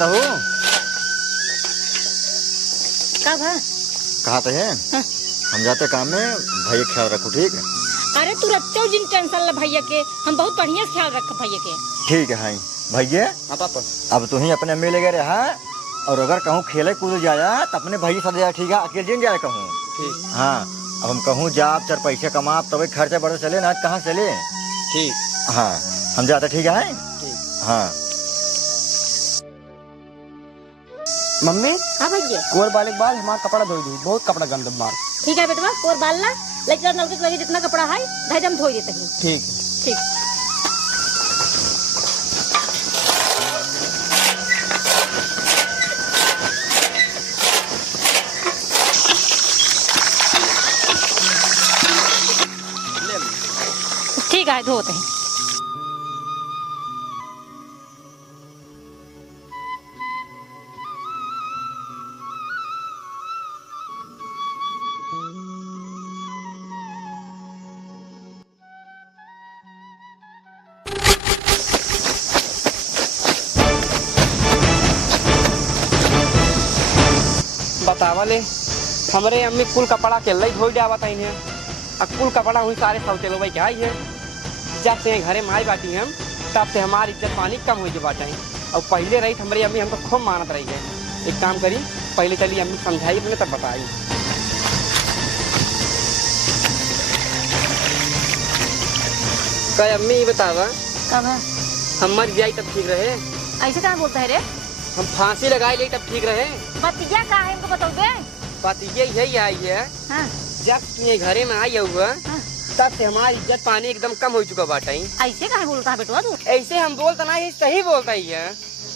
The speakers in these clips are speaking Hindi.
जाता हूँ। कहा तो है हाँ? हम जाते काम में, भैया ख्याल रखो ठीक है। अरे तू रखते हो जिन टेंशन ले भैया के, हम बहुत बढ़िया से ख्याल रख भैया के। ठीक है हाँ भैया। हाँ पापा। अब तू ही अपने अम्मी ले गए रहा, और अगर कहूँ खेले कूद जाया तो अपने भाई साथ जाए ठीक है, अकेले नहीं जाए कहूँ। ठीक। हाँ अब हम कहूँ जा आप 4 पैसे कमा तब खर्चा बड़े चले ना, कहाँ चले। ठीक। हाँ हम जाते ठीक है। ठीक। हाँ मम्मी। हाँ भैया। कोर बाल एक बाल हमारा कपड़ा धो दी, बहुत कपड़ा गंदा मार। ठीक है बेटवा, कोर बाल ला, लेकिन नलके लगे जितना कपड़ा है ढाई हम धो देते हैं। ठीक ठीक। ठीक है धोते हैं। बतावले हमरे अम्मी कुल कपड़ा के लई धोई जावत है इन्हें, और कुल कपड़ा हुई सारे सौते लो भाई क्या है। जब से घरे में आई बाटी हम तब से हमारी इज्जत पानी कम हो जो बाटा है। और पहले रही हमारी अम्मी हमको खूब मानत रही है। एक काम करी, पहले चली अम्मी समझाई अपने तब बताई। कह अम्मी बतावा कब है हम मर जाई तब ठीक रहे। ऐसे कहाँ बोलता है रे? हम फांसी लगाई ले तब ठीक रहे। बतिया कहाँ है हमको बताओ बे। बात यही आई है हाँ? जब तुम्हें घरे में आई हुआ हाँ? तब से हमारी इज्जत पानी एकदम कम हो चुका बाटा ही। ऐसे कहाँ बोलता है बेटवा तू? ऐसे हम बोलता ना, ये सही बोलता ही है।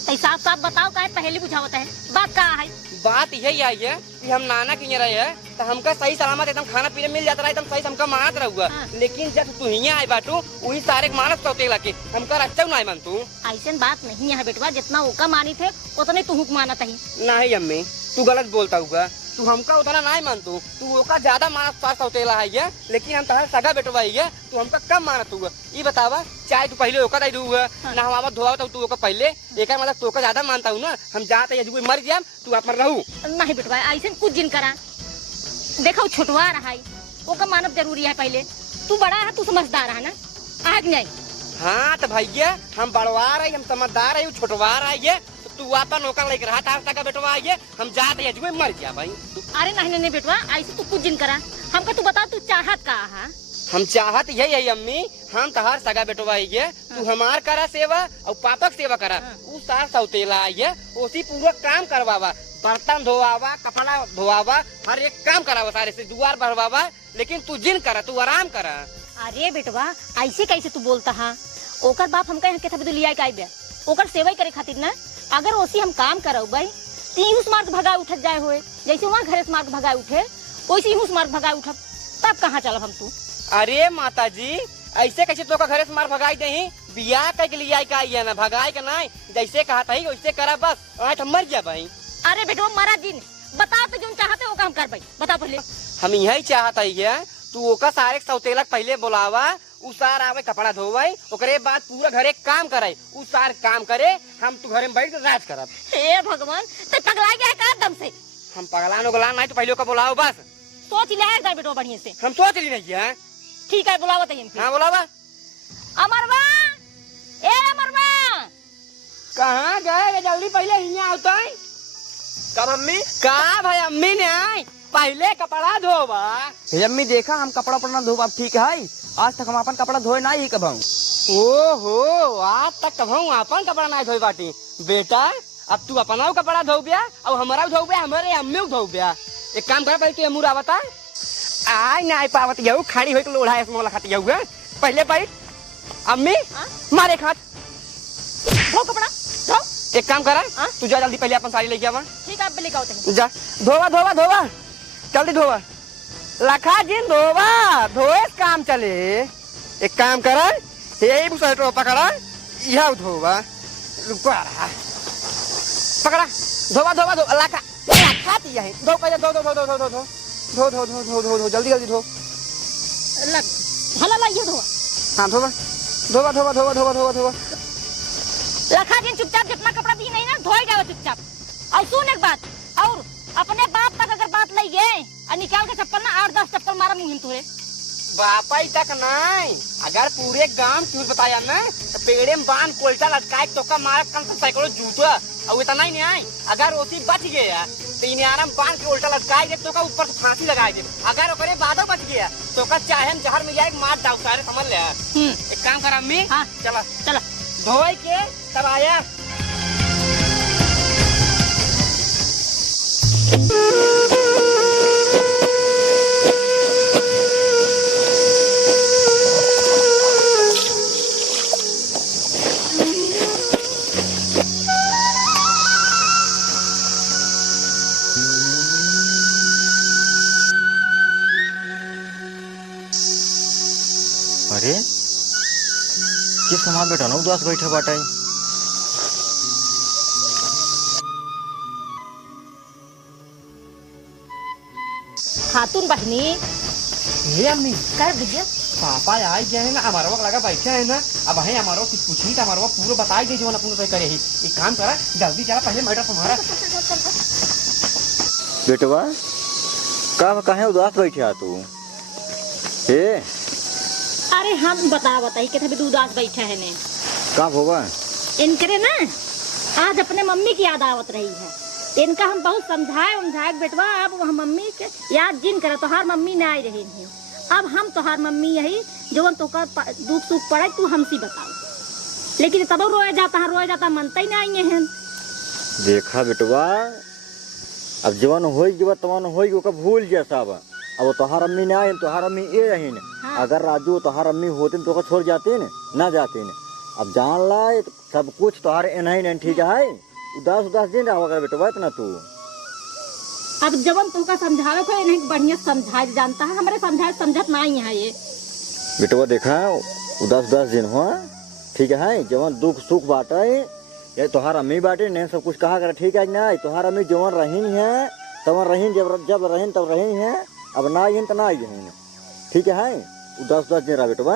साफ साफ बताओ काहे पहले बुझावता है, बात कहाँ है? बात यही आई है कि हम नाना किए रहे हैं तो हमका सही सलामत एकदम खाना पीने मिल जाता रहा, एकदम सही हमका मानत रहुआ। हाँ। लेकिन जब तू हियाँ आए बाटू वही सारे मानस सौते लगे हमका अच्छा ना मन तू। ऐसे बात नहीं है बेटवा, जितना ओका मानी थे उतने तू हुक मानत है। नहीं अम्मी तू गलत बोलता हुआ, तू हमका उतना नहीं मानतू, तू ओका ज्यादा मानस पास सौतेला है। लेकिन हम तहर सगा बेटवा है, तू हमका कम मानत हुआ। ये बतावा चाहे तू पहले ओका दे दूंगा ना हम धोआ तू ओका पहले, एक मतलब तो ज्यादा मानता हूँ ना। हम जाते हैं मर जाए तू आप मर रहू। नहीं बेटवा ऐसे कुछ जिन करा, देखो छोटवा रहा है ओका मानव जरूरी है। पहले तू बड़ा है, तू समझदार है ना, आग नहीं। हाँ तो भैया हम बड़वा रहे, हम समझदार है, छोटवा रही है। तू आपा नौकर लेकर रहा था का बेटवा आइए, हम जाते हैं मर गया भाई। अरे नहीं नहीं बेटवा ऐसे तू कुछ जिन करा, हमको तू बता तू चाहत का है? हम चाहत यही है अम्मी, हम तहार सगा बेटवा आइए, तू हमार करा सेवा और पापा की सेवा करा। उ सार सौतेला आइए, उसी पूरा काम करवावा, बर्तन धोवावा, कपड़ा धोवावा, हर एक काम करावा, सारे से दुआर भरवावा। लेकिन तू जिन करा, तू आराम करा। अरे बेटवा ऐसे कैसे तू बोलता है? ओकर बाप हमका यहाँ के लिया के ओकर सेवा करे खातिर ना। अगर ओसी हम काम करो भाई तीन मार्ग भगा उठत जाए हुए, जैसे वहाँ घरे मार्ग भगा उठे वैसे ही मार्ग भगा उठब, तब कहाँ चलब हम तू? अरे माता जी ऐसे कैसे तो का घरे से मार भगाई दही, बियाह के लिए आई का है ना, भगाई का नहीं। जैसे कहा था वैसे करा, बस आज हम मर गया भाई। अरे बेटवा मरा दिन बता तो जो चाहते वो काम कर भाई, बता पहले। हम यही चाहता है तू ओका सारे सौतेलक पहले बुलावा, उ सार आवे कपड़ा धोवाई, ओकरे बाद पूरा घरे काम कराई, उ सार काम करे, हम तू घरे में बैठ के राज करब। हे भगवान ते पगला गया है का दम से? हम पगलान उगला नहीं तो पहले ओका बुलाओ, बस सोच ले है बेटवा बढ़िया से। हम सोच ली नहीं है। ठीक है बुलावा तई। हाँ बुलावा। अमरवा, ए अमरवा कहाँ गए? जल्दी पहले यहाँ आता है। कब अम्मी? कहा भाई अम्मी ने आई, पहले कपड़ा धोवा। अम्मी देखा हम कपड़ा अपना धोबा ठीक है, आज तक हम अपन कपड़ा धोए ना ही कब। ओहो आज तक कब अपन कपड़ा ना धोई बाटी बेटा। अब तू अपना कपड़ा धो बिया और हमारा धो बिया, हमारे अम्मी धो बिया। एक काम कर पहले तू मुरा बता आई ना आई पावत यू खड़ी हो लोढ़ा है मोला खाती यू पहले बैठ। अम्मी मारे खात धो कपड़ा धो। एक काम करा तू जा जल्दी पहले अपन साड़ी लेके आवा। ठीक है अब लेके आओ जा धोवा धोवा धोवा जल्दी धोवा, लखा जिन धोवा, धोए काम चले। एक काम करा यही बुसटो पकड़ा यह धोवा, रुका रहा पकड़ा धोवा धोवा धो लखा लखा दिया है, धो पहले धो धो धो धो धो धो धो धो धो धो धो धो जल्दी जल्दी धो। हला ला ये धोवा। हाँ धोवा धोवा धोवा धोवा धोवा धोवा धोवा लखा दिन चुपचाप जितना कपड़ा भी नहीं ना धोई जाओ चुपचाप। और सुन एक बात, और अपने बाप तक अगर बात लई गए और निकाल के चप्पल ना 8-10 चप्पल मारा मुहिम तुरे। बापा ही तक नहीं, अगर पूरे गांव तुझे बताया ना तो पेड़े में बांध कोल्टा लटकाए तो का मारा कम से सैकड़ों जूता और इतना ही नहीं आए। अगर ओसी बच गया तो इन्हें आराम बांध के उल्टा लटकाए दे तो का ऊपर से फांसी लगाए दे। अगर ओकरे बादो बच गया तो का चाहे हम जहर में जाए मार दाव सारे समझ ले। एक काम कर अम्मी, हाँ चला चला धोई के तब आया। अरे किस समाज बेटा ना उदास बैठा बाटा खातून बहनी ये अम्मी कर दीजिए। पापा आई गए हैं ना, हमारा वक्त लगा बैठे है ना। अब है हमारा कुछ पूछी तो हमारा पूरा बताई दे जो अपन तो करे ही। एक काम करा जल्दी चला पहले मैटर तुम्हारा। बेटवा कहाँ उदास बैठा तू? हे अरे हम बताई के भी उदास बैठे है ने का होगा? इनकरे ना आज अपने मम्मी की याद आवत रही है। इनका हम बहुत समझाए बेटवा, अब वह मम्मी के याद जिन करे तोहार मम्मी न आई रही है। अब हम तोहार मम्मी यही जो तो का दुख सुख पड़े तू हमसी बताओ। लेकिन तब रोया जाता मनता ही नहीं है। देखा बेटवा, अब जवन होई जब तवन होई ओका भूल जा सब। अब तोहार अम्मी ना आई, तोहार अम्मी ए रहीन। हाँ। अगर राजू तोहार अम्मी होते तो छोड़ जाते ना जाते। अब जान ला सब कुछ तोहार नहीं ठीक है। उदास दिन रहा अगर बेटवा इतना तू। अब जवन तू का समझावे को नहीं बढ़िया समझाए जानता है, हमारे समझाए समझत नहीं है ये बेटवा। देखा उदास दिन हो ठीक है। जवन दुख सुख बाटे ये तोहार अम्मी बाटे नहीं सब कुछ कहा कर ठीक है ना। तोहार अम्मी जवन रही है तवन रही, जब रही तब रही है। अब ना आई तो ना आई है ठीक है। उदास दिन रहा बेटवा।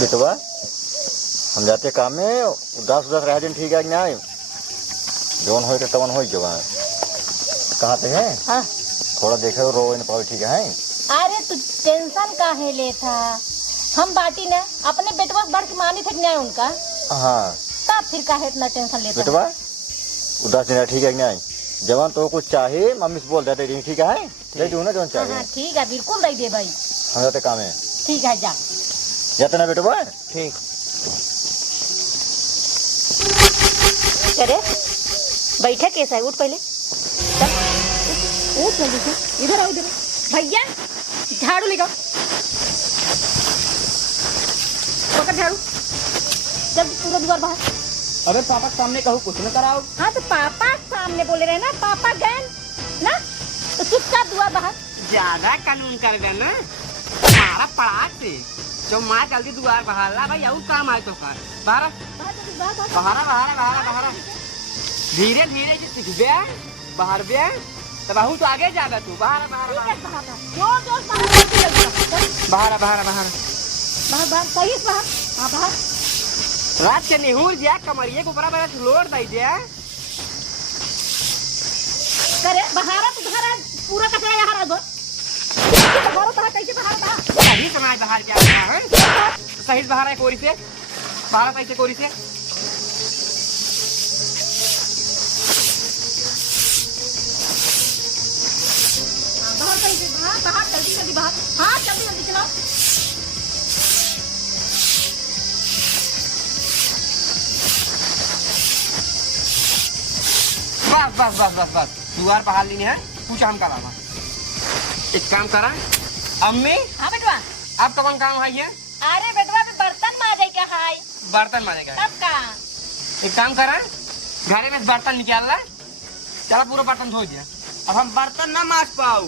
बेटवा हम जाते काम में, उदास रह दिन ठीक है ना। जवन हो तवन हो जवान कहाँ पे है। हाँ। थोड़ा देखो रो इन पाओ ठीक है। अरे तू टेंशन काहे लेता, हम बाटी ने अपने बेटवा बढ़ के मानी थे न्याय उनका। हाँ तब फिर काहे इतना टेंशन लेता बेटवा। उदास दिन ठीक है ना। जवान तो कुछ चाहे मम्मी से बोल देते ठीक है। दे दू ना जवान चाहिए। हाँ ठीक है बिल्कुल दे दे भाई। हम जाते काम है। ठीक है जा जाते ना बेटवा। ठीक करे बैठा कैसा है, उठ पहले चल उठ जल्दी से। इधर आओ इधर भैया, झाड़ू लेकर पकड़ झाड़ू, जब पूरा द्वार बाहर। अबे पापा के सामने कहूँ कुछ न कराओ। हाँ तो पापा सामने बोले रहे ना, पापा गए ना तो चुपचाप द्वार बाहर। ज्यादा कानून कर दे ना हमारा पड़ाक से जो माँ जल्दी दुआर बाहर ला भाई। और काम आए तो कर बाहर बाहर धीरे धीरे जो सीख बे बाहर बे तो बहुत तो आगे जाबे तू। बाहर सही बाहर। हाँ बाहर रात के निहुर दिया कमरिए को बराबर लोड दे दिया करे बाहर तो घर पूरा कचरा यहाँ रख दो। बाहर कैसे बाहर सही समाज बाहर जा सही बाहर है कोरी से बाहर कैसे कोरी से। बाहर जल्दी बाहर। हाँ जल्दी चलो। बस दुआर बाहर लेनी है पूछा हम करा। एक काम करा अम्मी। हाँ बेटवा। अब कौन काम है ये? अरे बेटवा बर्तन माजे का है। बर्तन माजेगा तब का एक काम करा घरे में बर्तन निकाल ला। चला पूरा बर्तन धो दिया। अब हम बर्तन ना माज पाऊ।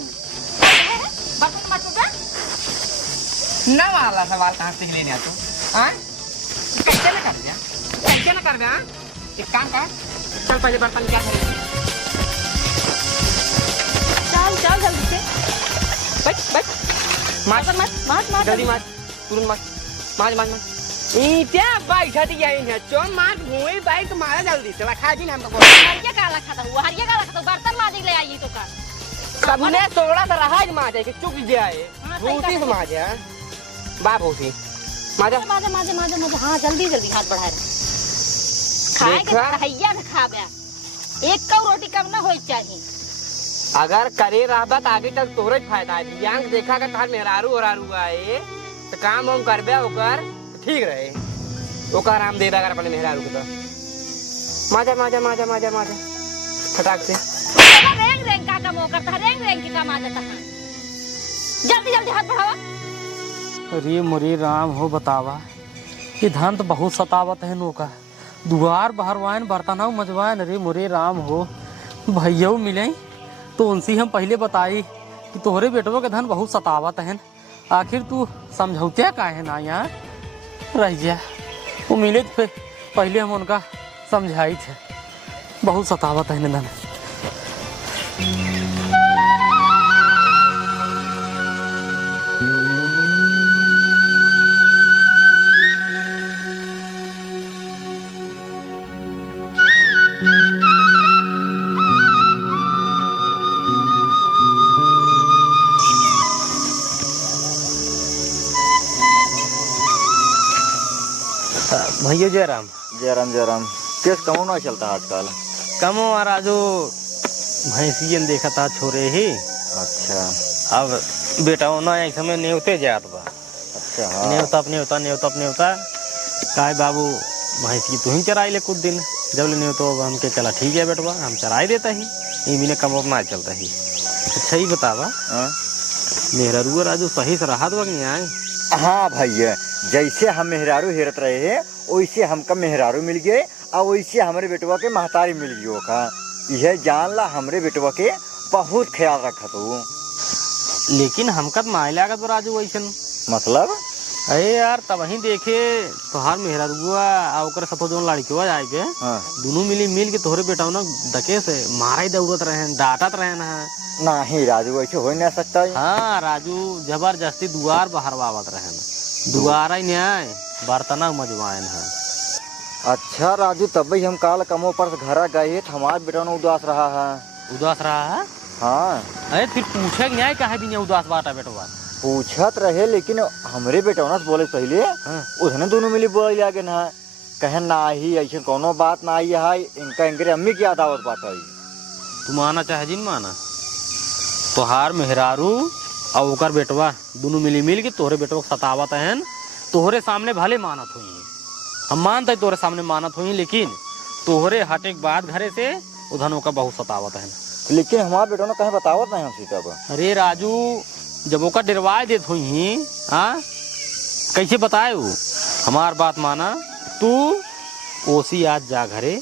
बर्तन माजोगा ना वाला सवाल कहाँ से लेने आते कैसे ना कर दिया कैसे ना कर दिया। एक काम कर चल पहले बर्तन क्या करें। चल चल जल्दी से। बच बच मार मत मत मत जल्दी मार तुरंत मार मार मार मार क्या बैठा दिया है चो मार हुई बाइक मारा जल्दी से खा दी ना हमको हरिया काला खाता हुआ हरिया काला खाता बर्तन माजी ले आई तो का सबने थोड़ा सा रहा माजे कि चुक जाए हाँ, सही भूसी कहा। से माजे बा भूसी माजा माजे माजे माजे माजे हाँ जल्दी जल्दी हाथ बढ़ा रहे खाए के देखा? हइया में खा बे एक कौ रोटी कम ना होई चाहिए अगर करे रहबा तो आगे तक तोरे फायदा है दियांग देखा का तार मेहरारू ओरारू आए तो काम हम करबे ओकर ठीक रहे ओकर आराम देबा अगर अपने मेहरारू के तो माजा माजा माजा माजा माजा फटाक से रेंग रेंग का काम करता है रेंग रेंग के काम आ जाता है जल्दी जल्दी हाथ बढ़ावा अरे मोरे राम हो बतावा ये धान तो बहुत सतावत है नोका दुआर बहरवाइन बर्तनों मजवाइन अरे मोरे राम हो भैया मिले तो उनसे हम पहले बताई कि तोहरे बेटवा के धन बहुत सतावत है आखिर तू समझौते का है ना यहाँ रह जा वो मिले तो फिर पहले हम उनका समझाई थे बहुत सतावत है धन भैया जयराम जयराम जयराम केस कमो ना चलता है आजकल कमो राजू भैंसियन देखा था छोरे ही अच्छा अब बेटा ना एक समय नेवते जात बा अच्छा हाँ नेवता नेवता नेवता नेवता काय बाबू भैंस की तू ही चराई ले कुछ दिन जब ले नेवतो हमके चला ठीक है बेटवा हम चराई देता ही ये बिना कम ना चलता ही अच्छा ही बतावा हाँ? मेहरा रुआ राजू सही से रहा दो नहीं आए हाँ भैया जैसे हम मेहरारू हेरत रहे हैं वैसे हमका मेहरारू मिल गए और वैसे हमारे बेटवा के महतारी मिल गयो का यह जान ला हमरे बेटवा के बहुत ख्याल रखा तू लेकिन हमका तो माय लागत बा राजू वैसन मतलब अरे यार तब वही देखे तोहार मेहरा रुआ और ओकर सतो जोन लड़किवा जाए के हाँ दोनों मिल के तोहरे बेटा ना दके से मारे दौड़त रहे डांटत रहे ना नहीं राजू ऐसे हो नहीं सकता है। हाँ राजू जबरदस्ती दुआर बहरवावत रहे न दुआर ही न्याय बर्तना मजवाइन है अच्छा राजू तब ही हम काल कमो पर घर गए तो हमारे बेटा ने उदास रहा है उदास रहा है हाँ अरे फिर पूछे न्याय काहे भी उदास बाटा बेटवा पूछत रहे लेकिन हमरे बेटा ना बोले पहले हाँ। उसने दोनों मिली बोले आगे ना कहे ना ही ऐसे कोनो बात ना आई है इनका इनके अम्मी की आदावत बात आई तू माना चाहे जिन माना तोहार मेहरारू और ओकर बेटवा दोनों मिल के तोहरे बेटवा सतावत है तोहरे सामने भले मानत हुई हम मानते तोहरे सामने मानत हुई लेकिन तोहरे हटे के बाद घरे से उधन का बहुत सतावत है लेकिन हमारे बेटा ने कहीं बतावत नहीं हमसे तब अरे राजू जब ओका डरवाए देत हुई हाँ कैसे बताए वो हमार बात माना तू ओसी आज जा घरे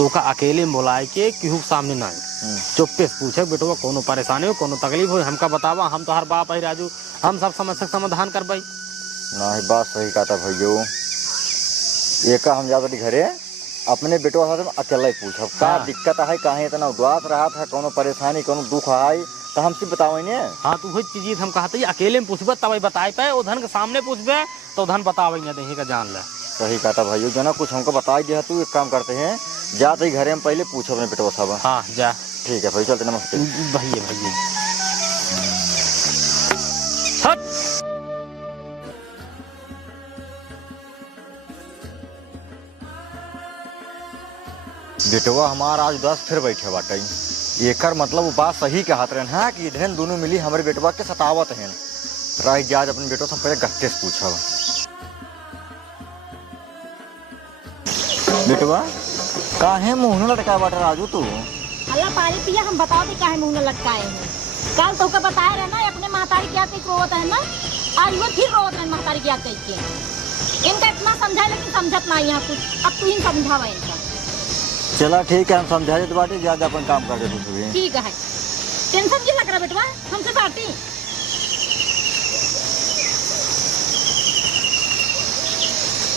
ओका अकेले बुलाए के केहू के सामने ना चुप्पे से पूछे बेटवा कोनो परेशानी हो कोनो तकलीफ हो हमका बतावा हम तो हर बाप है राजू हम सब समस्या का समाधान कर पाई नहीं बात सही कहता भैया एक हम जाते घरे अपने बेटवा साथ अकेला ही पूछब का हाँ। दिक्कत है कहीं इतना उदास रहा था कोनो परेशानी कोनो दुख है तो हमसे बतावे ने हाँ तू वही चीज हम कहते अकेले में पूछबे तब बताए पाए उधन के सामने पूछबे तो उधन बतावे ना दही का जान ले सही कहता भैया जो ना कुछ हमको बता दिया तू एक काम करते हैं जाते ही घरे में पहले पूछो अपने बेटवा साहब हाँ जा ठीक है भाई चलते नमस्ते भैया भैया हट बेटवा हमारा आज 10 फिर बैठे बाटे एकर मतलब वो बात सही के हाथ रहन है कि इधर दोनों मिली हमारे बेटवा के सतावत हैं राय जाज अपने बेटो से पहले गत्ते से पूछा बेटवा काहे मुंह न लटका बाटे राजू तू अल्लाह पानी पिया हम बताओ कि काहे मुंह न लटकाए हैं कल तो का बताया रहे ना अपने महतारी क्या कहीं रोवत है ना आज वो फिर रोवत है महतारी क्या कहीं के इनका इतना समझा लेकिन समझत ना यहाँ कुछ अब तू ही समझावा इनका चला ठीक है हम समझा देते बाटे ज्यादा अपन काम कर देते तू ठीक है टेंशन क्यों लग रहा बेटवा हमसे बाटी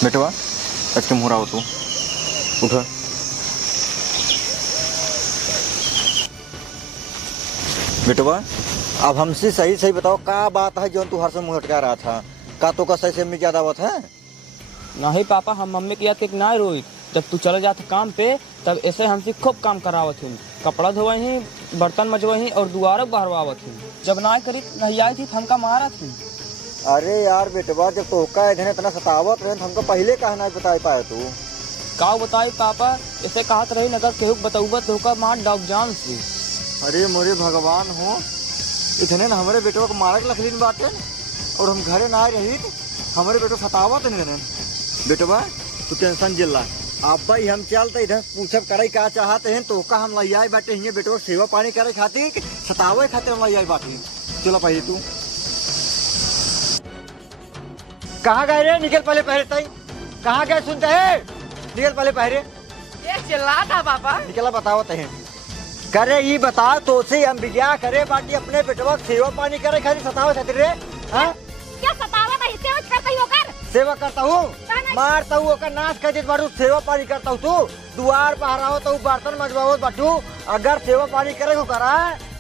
बेटवा अच्छे मुँह रहो तू उठ बेटवा अब हमसे सही सही बताओ का बात है जो तू हर समय मुँह लटका रहा था, का तो का सही से अम्मी की याद आवत है? नहीं पापा, हम मम्मी की याद के ना रोई। जब तू चले जाते काम पे तब ऐसे हमसे खूब काम करावत हूँ, कपड़ा धोवे ही, बर्तन मजवे ही और दुआर बहरवावत हूँ। जब ना करी नहीं आई थी हमका मारा थी। अरे यार बेटवा जब तो का इधर इतना सतावत रहे तो हमको पहले कहा ना बता पाए तू? का बताई पापा, ऐसे कहत रही नगर केहू बताऊबत होकर मार डॉग जान से। अरे मोरे भगवान हो, इतने न हमारे बेटवा को मारक लखलीन बाटे और हम घरे ना रही हमारे बेटो सतावत नहीं। बेटवा तू टेंशन जिल्ला, अब भाई हम चलते इधर पूछब करे का चाहते हैं तो का हम लैया बाटे हिये बेटो सेवा पानी करे खातिर सतावे खातिर हम लैया बाटी। चलो पहले तू कहाँ गए रे? निकल पहले पहले तई कहाँ गए सुनते है? निकल पहले पहले। ये चिल्ला था पापा। निकला बताओ तहे करे ये बता तो से हम बिया करे बाटी अपने बेटवा सेवा पानी करे खातिर सतावे खातिर रे? हाँ क्या सतावा था हिस्से में करता ही होकर सेवा करता हूँ, मारता हूँ, ओकर नाश कर देत बाटू, सेवा पानी करता हूँ। तू दुआर पहराओ तो बर्तन मजवाओ बाटू, अगर सेवा पानी करे को करा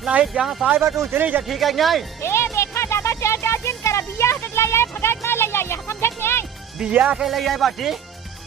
नहीं जहाँ साय बाटू चली जा, ठीक है नहीं? ए देखा ज्यादा चार दिन करा बिया हट ले आए भगात ना ले आए, समझत नहीं? बिया के ले आए बाटी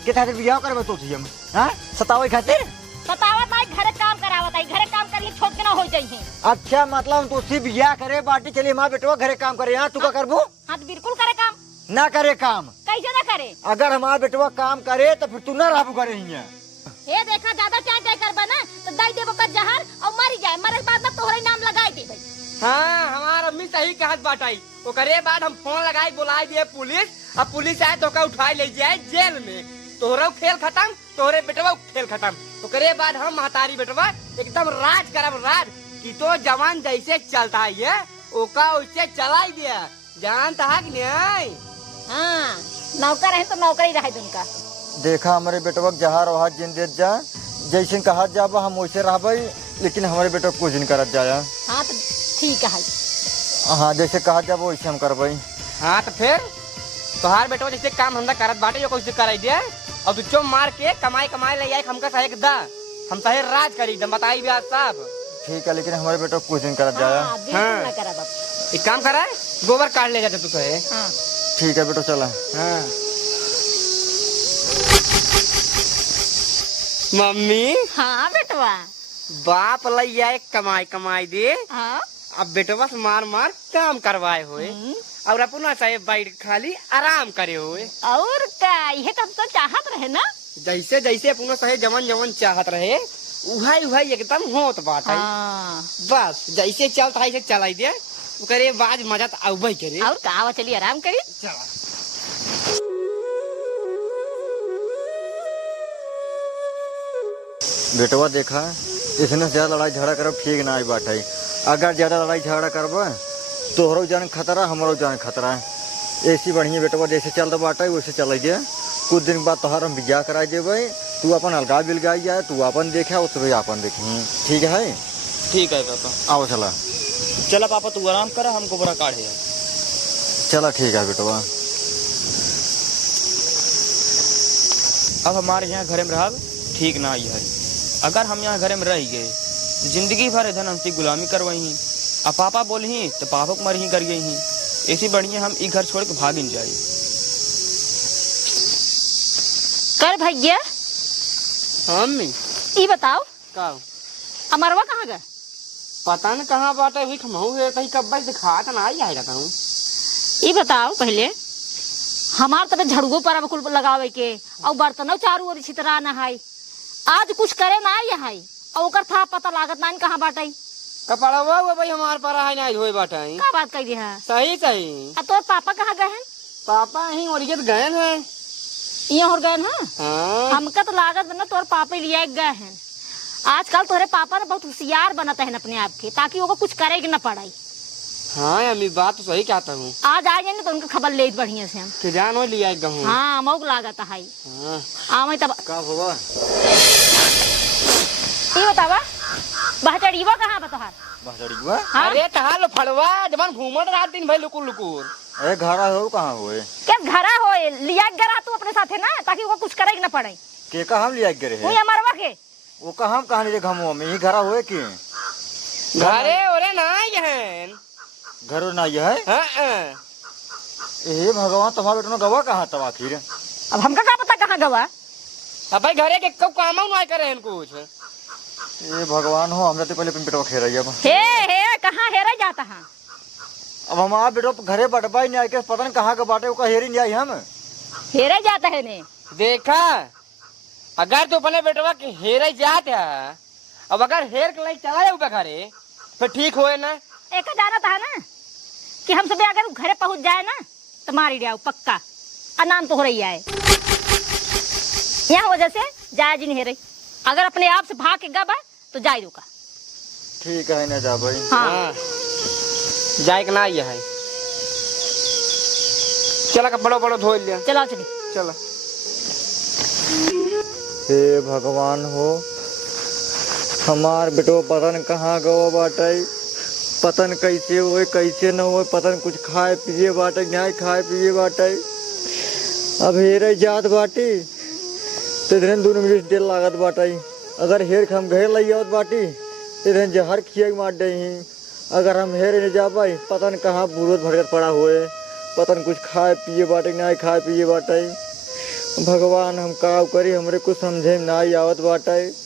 के खातिर बिया करबे तो थी हम? हां सतावे खातिर सतावत आई घरे काम करावत आई, घरे काम करली छोड़ के ना हो जाई। अच्छा मतलब तो सी बिया करे बाटी चली मां बेटवा घरे काम करे। हां तू का करबू? हां तो बिल्कुल करे काम। ना करे काम? कैसे ना करे? अगर हमारा बेटवा काम करे तो फिर तू ना रहबू करे हिया। ए देखा ज्यादा चाय करबा ना तो दई देबो का जहर और मर जाए, मरे बाद में तोहरे नाम लगाई दे भाई। हाँ हमारा अम्मी सही कहत बाटाई। ओकरे बाद हम फोन लगाई बुलाई दिए पुलिस, अब पुलिस आए तो का उठाई ले जाए जेल में। तोहरा खेल खत्म, तोहरे बेटवा खेल खत्म। ओकरे बाद हम महतारी बेटवा एकदम राज करब राज की तो जवान जैसे चलता है ओका वैसे चलाई दिया, जानता है कि नहीं? हाँ नौकर है तो नौकरी रहे उनका। देखा हमारे बेटवा जहाँ रहा जिन देत जा, जैसे कहा जाबा हम वैसे रहबे, लेकिन हमारे बेटवा कुछ दिन करत जाया। हाँ तो ठीक है। हाँ जैसे कहा जाबा वैसे हम करबे। हाँ तो फिर तोहार बेटवा जैसे काम धंधा करत बाटे जो कुछ कराई दिया और तुझो मार के कमाई ले आए हमका सही दा, हम सही राज करी एकदम बताई भी आज साहब। ठीक है लेकिन हमारे बेटवा कुछ दिन करत जाया। हाँ बिल्कुल ना करा बाप। एक काम करा है गोबर काट ले जाते तू सही। हाँ ठीक है बेटो चला। हाँ मम्मी। हाँ बेटवा। बाप लैया एक कमाई दे, हाँ अब बेटवा से मार काम करवाए हुए और अपना चाहे बैठ खाली आराम करे हुए। और का ये तब तो चाहत रहे ना, जैसे जैसे अपना सही जवन चाहत रहे उहाई एकदम होत बात है। हाँ। बस जैसे चलता है चलाई दे करे बाद मजा तो आउ करे। और का चलिए आराम करी। बेटवा देखा इसने ज्यादा लड़ाई झगड़ा करब ठीक ना बात है। अगर ज्यादा लड़ाई झगड़ा करब तोहरो जान खतरा हमारो जान खतरा है। ऐसी बढ़िया बेटवा जैसे चलता बाटा है वैसे चल दे। कुछ दिन बाद तोहर हम बिया करा देवे, तू अपन अलगा बिलगाई जाए, तू अपन देखा उतरे अपन देखी। ठीक है? ठीक है पापा। आओ चला। चला पापा तू आराम कर, हम गोबरा काढ़े। चला ठीक है बेटवा। अब हमारे यहाँ घरे में रहा ठीक ना है। अगर हम यहाँ घरे में रह गए जिंदगी भर इधर हमसे गुलामी करवाई, अब पापा बोले ही तो पापा को मर ही कर गई ही। ऐसी बढ़िया हम ई घर छोड़ के भाग इन जाए। कर भैया मम्मी ये बताओ का अमरवा कहाँ गए? पता न कहाँ बाटे हुई खमहू है कहीं कब बस दिखा तो ना ही जाता हूँ। ये बताओ पहले हमार तरह झड़गो पर अब कुल लगावे के और बर्तनों चारू ओर छितरा ना है, आज कुछ करे ना यहाँ और ओकर था पता लागत ना कहाँ बाटाई। कपड़ा हुआ भाई हमारे पर है ना हुए बाटा है। का बात कही है? सही सही। तो पापा कहाँ गए हैं? पापा ही और गए हैं यहाँ और गए हैं। हाँ। हमका तो लागत ना तोर पापा लिया गए हैं। आजकल तोरे पापा ने बहुत होशियार बनाते हैं अपने आप के, ताकि वो कुछ करेगी ना पड़ाई। हाँ अम्मी बात तो सही कहता हूँ। आज आ जाए तो उनका खबर ले बढ़िया से हम कि जान हो लिया गहूँ। हाँ मौक लागत है। हाँ। आवे तब का हुआ ये बतावा बहचड़ीवा कहाँ बतोहार? बहचड़ीवा? हाँ? अरे कहाँ लो फड़वा जब घूमत रात दिन भाई लुकुर लुकुर। अरे घरा हो कहाँ हुए? क्या घरा हो लिया गरा तू अपने साथे ना, ताकि वो कुछ करेगी ना पड़े। के का हम लिया गए वही है? अमरवा के वो का हम कहानी रे घमो में ही घरा हुए की? घरे ओरे ना गहन घरों ना ये है हाँ हे भगवान तुम्हारा बेटो गवा कहाँ तब आखिर अब हमका क्या पता कहाँ गवा। अब भाई घरे के कब काम ना करे कुछ ये भगवान हो हमरा तो पहले बेटवा खेल रही अब हे कहाँ हेरा जाता है। अब हम आप बेटो घरे बटवाई नहीं आके पता नहीं कहाँ का बाटे का हेरी नहीं आई हम हेरा जाता है ने। देखा अगर तू अपने बेटवा के हेरे जात है अब अगर हेर के लाई चला जाऊ घरे फिर ठीक होए ना। एक जाना था ना कि हम सब अगर घरे पहुंच जाए ना तो मारी जाओ पक्का अनाम तो हो रही है यहाँ वजह से जायज नहीं है रही। अगर अपने आप से भाग के गबा तो जाय दो का। ठीक है ना जा भाई हाँ जाए के ना ये है चला कपड़ो पड़ो धो लिया चलो चली चलो। हे भगवान हो हमार बेटो पतन कहाँ गवा बाटे पतन कैसे होए कैसे न होए पतन कुछ खाए पिए बाटे नहीं खाए पिए बाटे अब हेरे जात बाटी तो इधर दोनों मिनट देर लागत बाटे अगर हेर हम घेर लई आवत बाटी तो इधर जहर खिया मार दही अगर हम हेरे नहीं जा पाई पतन कहाँ बुरत भरकर पड़ा हुए पतन कुछ खाए पिए बाटे नहीं खाए पिए बाटे भगवान हम का करी हमरे कुछ समझे में ना आवत बाटे।